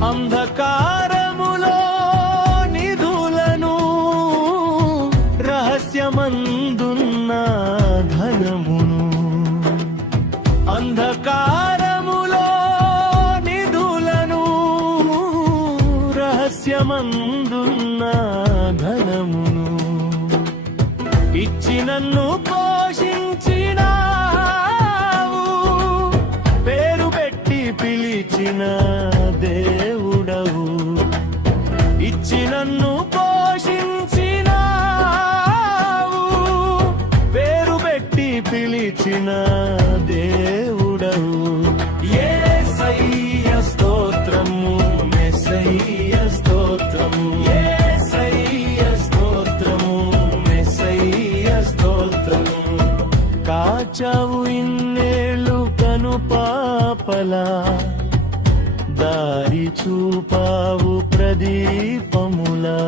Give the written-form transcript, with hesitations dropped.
అంధకారములో నిధులను రహస్యమందున్న ధనమును అంధకారములో నిధులను రహస్యమందున్న ధనమును ఇచ్చి నన్ను పోషించినావు పేరు పెట్టి పిలిచిన దేవుడవు ఇచ్చి నన్ను పోషించినావు పేరు పెట్టి పిలిచిన దేవుడవు యేసయ్య స్తోత్రము మెస్సయ్య స్తోత్రము యేసయ్య స్తోత్రము మెస్సయ్య స్తోత్రము కాచావు ఇన్నేళ్ళు కను పాపలా దారి చూపావు ప్రదీపములా